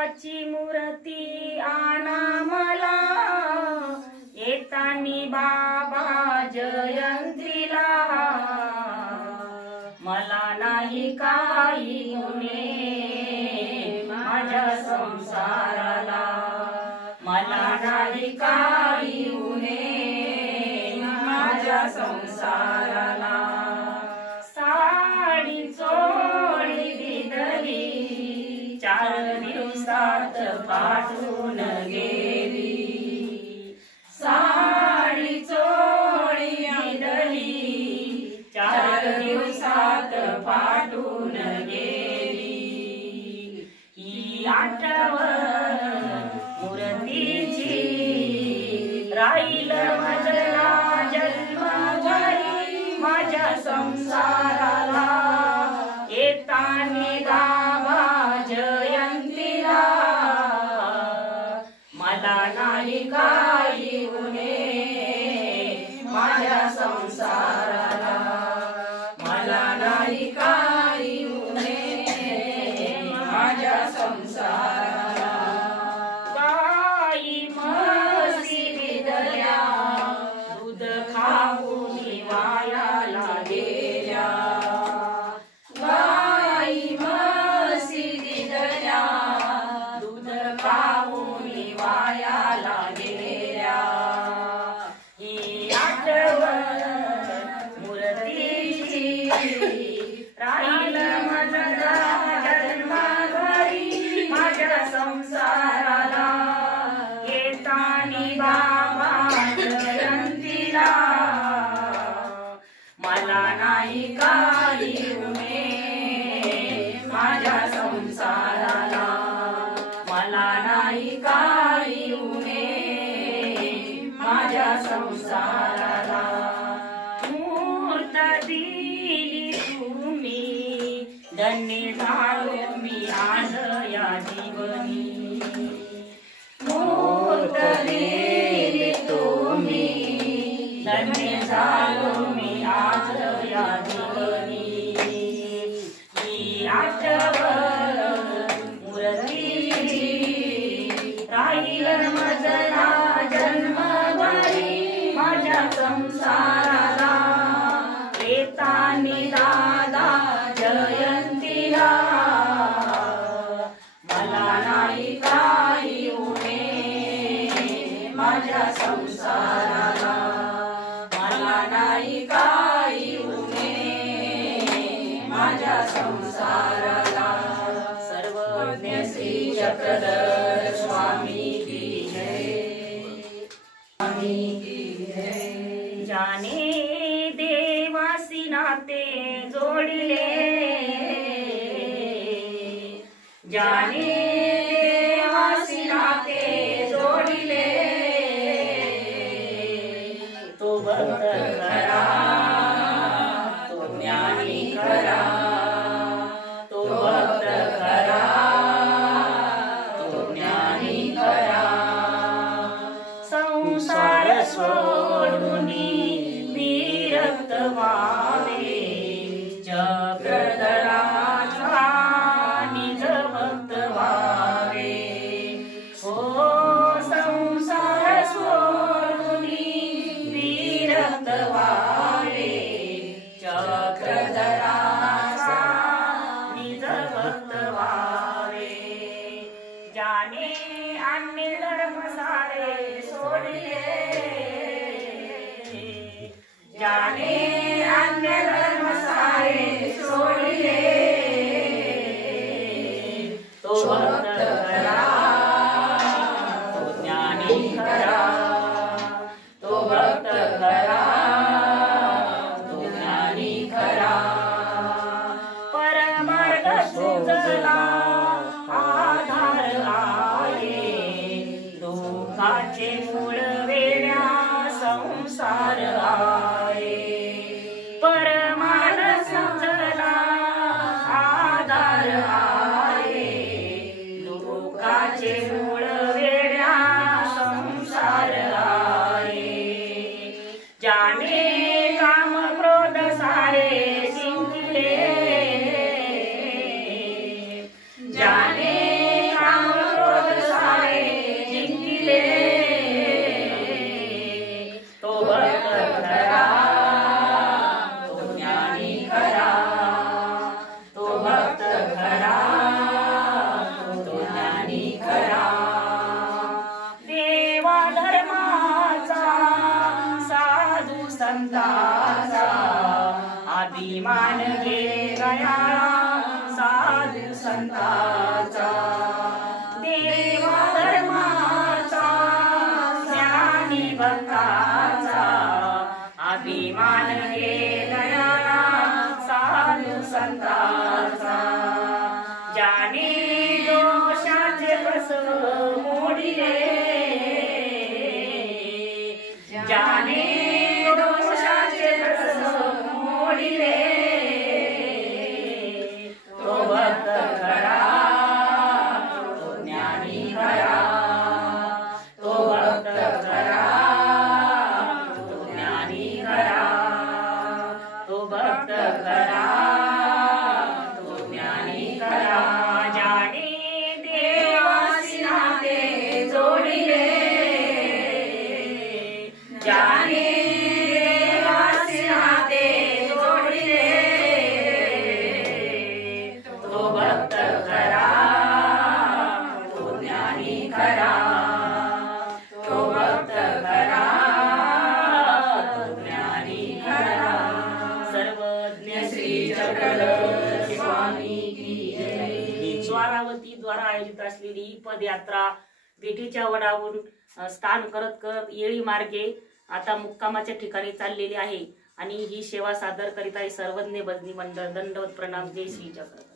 देवाची मूर्ती आणा मला, येतानी बाबा जयंतीला, मला नाही काही उणे माझ्या संसाराला, मला नाही काही उणे माझ्या संसाराला. साडी चोळी दिदली 4 दिवसात पाठवून गेली, साडी चोळी दिदली 4 दिवसात पाठवून गेली. ही आठवण मूर्तीची राहील माझला जन्मभरी माझ्या संसाराला, येतानी बाबा जयंतीला, मला नाही काही उणे माझ्या संसाराला, मला नाही काही उणे माझ्या संसाराला. गाई म्हशी विदल्या दूध खाऊन वायाला गेल्या, गाई म्हशी विदल्या दूध खाऊन वायाला गेल्या. ही आठवण मूर्तीची राहील माझला जन्मभरी माझ्या संसाराला, येतानी बाबा जयंतीला, मला नाही काही उणे माझ्या संसाराला, मला नाही काही उणे माझ्या संसाराला. मूर्त दिली तुम्ही धन्य झालो मी आज या जीवनी, मूर्त दिली तुम्ही धन्य झालो मी आज या जीवनी. ही आठवण मूर्तीची राहील माझला जन्मभरी माझ्या संसाराला, येतानी दादा जयंतीला, मला नाही काही उणे माझ्या संसाराला, मला नाही काही उणे माझ्या संसाराला. सर्वज्ञ श्री चक्रधर स्वामी की जय, स्वामी की जय. जाने देवासी नाते जोडिले, जाने देवासी नाते जोडिले, तो भक्त खरा तो ज्ञानी खरा, तो भक्त खरा तो ज्ञानी खरा. संसार सोडून विरक्त व्हावे, चक्रधराचा निज भक्त व्हावे. हो संसार सोडून विरक्त व्हावे, चक्रधराचा घे दयाळा साधू संताचा, देवा धर्माचा ज्ञानी भक्ताचा, अभिमान घे दयाळा साधू संताचा, ज्याने दोषाचे कस मोडिले, ज्याने दोषाचे कस मोडिले, तो भक्त खरा, तो ज्ञानी खरा, तो भक्त खरा, तो ज्ञानी खरा, तो भक्त खरा, तो ज्ञानी खरा, ज्याने देवाशी नाते जोडिले, ज्याने देवाशी नाते जोडिले, तो भक्त खरा, तो ज्ञानी खरा, तो भक्त खरा, तो ज्ञानी खरा. सर्वज्ञ श्री चक्रधर स्वामी की जय. ज्वारावती द्वारा आयोजित असलेली ही पदयात्रा पेठेच्या वडावरून स्थान करत करत येळी मार्गे आता मुक्कामाच्या ठिकाणी चाललेली आहे आणि ही सेवा सादर करीत आहे सर्वज्ञ भजनी मंडळ. दंडवत प्रणाम. जय श्री चक्रधर.